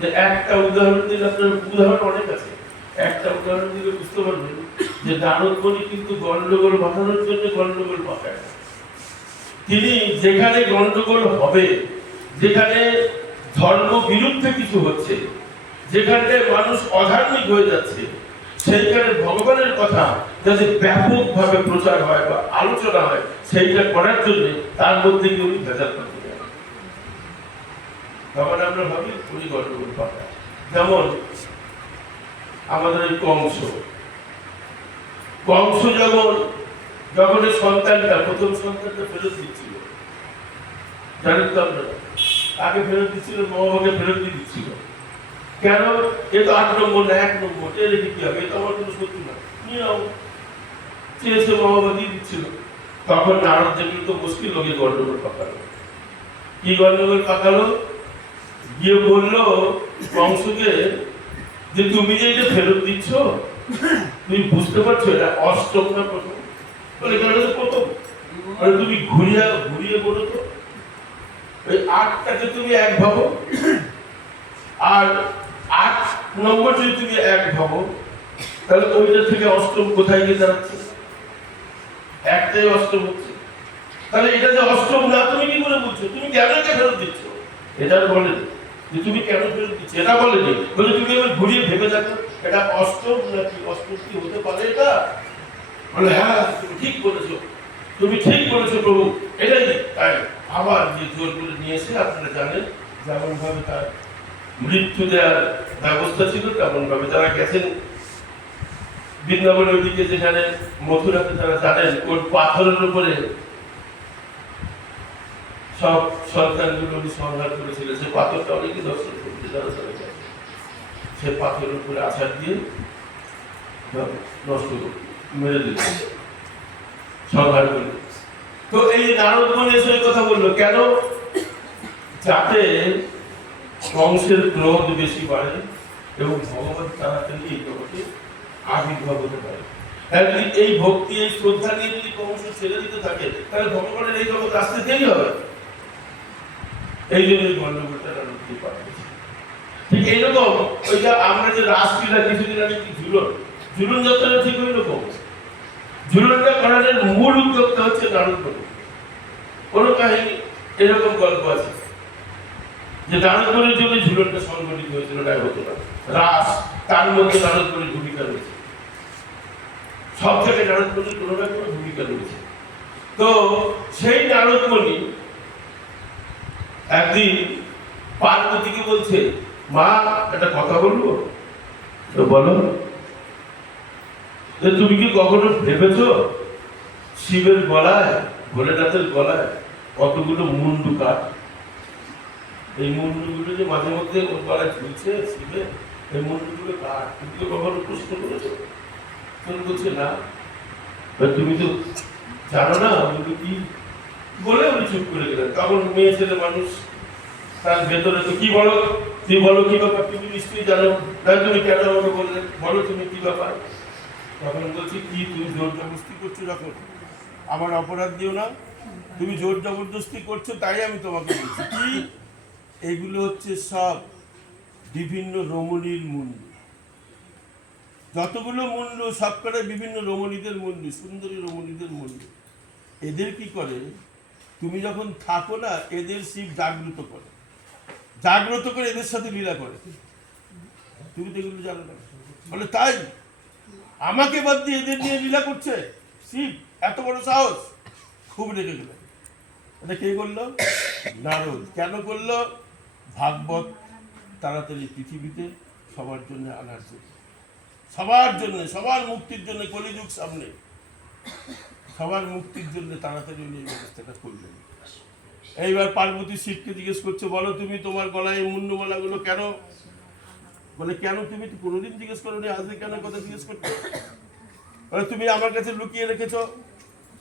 যে একটা উদাহরণ দিলে আপনার উদাহরণ অনেক আছে, একটা উদাহরণ দিলে বুঝতে পারবেন যে নারদমণি কিন্তু গন্ডগোল বাঁধানোর জন্য গন্ডগোল পাকায়। তিনি যেখানে গন্ডগোল হবে, যেখানে ধর্ম বিরুদ্ধে কিছু হচ্ছে, যেখানে মানুষ অধার্মিক হয়ে যাচ্ছে, সেইখানে ভগবানের কথা যাতে ব্যাপকভাবে প্রচার হয় বা আলোচনা হয়, সেইটা করার জন্য তার মধ্যে কি উনি ভেজাল করতে পারেন। তখন আমরা ভাবি উনি গন্ডগোল পাকায়। যেমন আমাদের এই কংস যখন সন্তানটা প্রথম সন্তানটা ফেরত দিচ্ছিল, জানেন তো আপনারা, আগে ফেরত দিচ্ছিল, মহাভাগে ফেরত দিয়ে দিচ্ছিল। কেন? এ তো 8 নম্বর না 1 নম্বর, এ রেখে কি হবে, এ তো আমার কোনো শত্রু না, নিয়ে নাও, চেয়েছে মহাভাগ দিয়ে দিচ্ছিল। তখন নারদ দেখলে তো মুশকিল, লোকে গন্ডগোল পাকালো। কি গন্ডগোল পাকালো? গিয়ে বললো কংসকে যে তুমি যে এটা ফেরত দিচ্ছ, তুমি বুঝতে পারছো এটা অষ্টম না প্রথম? বলে কেন প্রথম? তুমি ঘুরিয়ে বলো তো, ওই 8টাকে তুমি 1 ভাবো, আর 8 নম্বর যদি তুমি 1 ভাবো, তাহলে ওইটা থেকে অষ্টম কোথায় গিয়ে দাঁড়াচ্ছে? একটাই অষ্টম হচ্ছে। তাহলে এটা যে অষ্টম না, তুমি কি করে বলছো? তুমি কেন এটা ফেরত দিচ্ছ? এটা বলেনি যে তুমি কেন ফেরত দিচ্ছ, এটা বলেনি, বলে তুমি এবার ঘুরিয়ে ভেবে দেখো এটা অষ্টম নাকি অষ্টম কি হতে পারে এটা? বলে হ্যাঁ তুমি ঠিক বলেছো, তুমি ঠিক বলেছো প্রভু, এটাই। তাই আবার যে জোর করে নিয়ে এসে, আপনারা জানেন যেমন ভাবে তার মৃত্যু দেওয়ার ব্যবস্থা ছিল, তেমন ভাবে তারা গেছেন বৃন্দাবনের ওইদিকে, যেখানে মথুরাতে তারা জানেন ওর পাথরের উপরে সব সন্তানগুলো উনি সংহার করেছিলেন। সে পাথরটা অনেকে দর্শন করতে যারা চলে যায়, সে পাথরের উপরে আছাড় দিয়ে নষ্ট করে মেরে দিল, সংহার করে। তো এই নারদমণি এসে কথা বললো কেন? যাতে কংসের ক্রোধ বেশি বাড়ে এবং ভগবান তাড়াতাড়ি এই জগতে আবির্ভাব হতে পারে। এই ভক্তি, এই শ্রদ্ধা নিয়ে যদি কংস ছেড়ে দিতে থাকে, তাহলে ভগবানের এই জগৎ আসতে দেরি হবে। এই জন্য গন্ডগোলটা রুখতে পারবে। ঠিক এইরকম ওই যে আমরা যে রাসলীলা কিছুদিন আগে কি ঝুলন যাত্রা, ঠিক ওই রকম ঝুলনটা করার মূল উদ্যোগটা হচ্ছে নারদমণি। কোনো কাহিনী এরকম গল্প আছে যে নারদমণির জন্য ঝুলনটা সংগঠিত হয়েছিল, না হতো না রাস, তার মধ্যে নারদমণির ভূমিকা রয়েছে, সব থেকে নারদমণির কোনো না কোনো ভূমিকা রয়েছে। তো সেই নারদমণি একদিন পার্বতীকে বলছে, মা একটা কথা বলবো। তো বলো। তুমি কি কখনো ভেবেছ শিবের গলায়, ভোলেনাথের গলায় কতগুলো মুন্ডু কাঠ? এই মুন্ডুগুলো যে মাঝে মধ্যে ওর গলায় ঝুলছে শিবে, এই মুন্ডুগুলো কাঠ, তুমি তো কখনো প্রশ্ন করেছো? তুমি বলছে না। তুমি তো জানো না ওগুলো কি বলে উনি চুপ করে গেলেন। তখন মেয়ে ছেলে মানুষ, তার ভেতরে তো কি বলো, তুমি বলো কি ব্যাপার, তুমি নিশ্চয়ই জানো, তাই তুমি কেন আমাকে বললে, বলো তুমি কি ব্যাপার? তখন বলছি কি, তুমি জোর জবরদস্তি করছো, যখন আমার অপরাধ দিও না, তুমি জোর জবরদস্তি করছো, তাই আমি তোমাকে বলছি কি, এগুলো হচ্ছে সব বিভিন্ন রমণীর মুন্ডু, যতগুলো মুন্ডু সবকটা বিভিন্ন রমণীদের মুন্ডু, সুন্দরী রমণীদের মুন্ডু। এদের কি করে, তুমি যখন থাকো না, এদের শিব জাগ্রত করে এদের সাথে লীলা করে। তুমি তো এগুলো জানো না। বলে তাই আমাকে বাদ দিয়ে এদের নিয়ে লীলা করছে শিব, এত বড় সাহস! খুব রেগে গেলেন। এটা কে করলো? নারদ। কেন করলো? ভাগবত তাড়াতাড়ি পৃথিবীতে সবার জন্য আনার জন্য, সবার জন্য, সবার মুক্তির জন্য, কলিযুগ সামনে সবার মুক্তির জন্য তাড়াতাড়ি উনি এই ব্যবস্থাটা করলেন। এইবার পার্বতী শিবকে জিজ্ঞেস করছে, বলো তুমি তোমার গলায় এই মুন্ডমালাগুলো কেন? বলে কেন? তুমি তো কোনোদিন জিজ্ঞেস করো নি, আজকে কেন কথা জিজ্ঞেস করছো? বলে তুমি আমার কাছে লুকিয়ে রেখেছো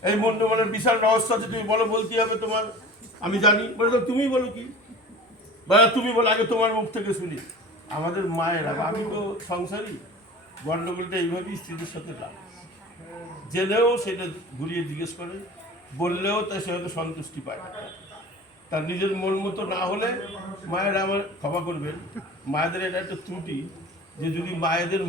এই মুন্ডমালার বিশাল রহস্য আছে, তুমি বলো, বলতে হবে তোমার, আমি জানি। বলে তো তুমি বলো কি? বলে তুমি বলো, আগে তোমার মুখ থেকে শুনি। আমাদের মায়েরা, আমি তো সংসারী, গন্ডগোলটা এইভাবেই স্ত্রীদের সাথে লাগে, জেনেও সেটা ঘুরিয়ে জিজ্ঞেস করে, বললেও তা সে হয়তো সন্তুষ্টি পায় না। তার নিজের মন মতো না হলে মায়েরা আমার ক্ষমা করবেন, মায়েদের এটা একটা ত্রুটি যে যদি মায়েদের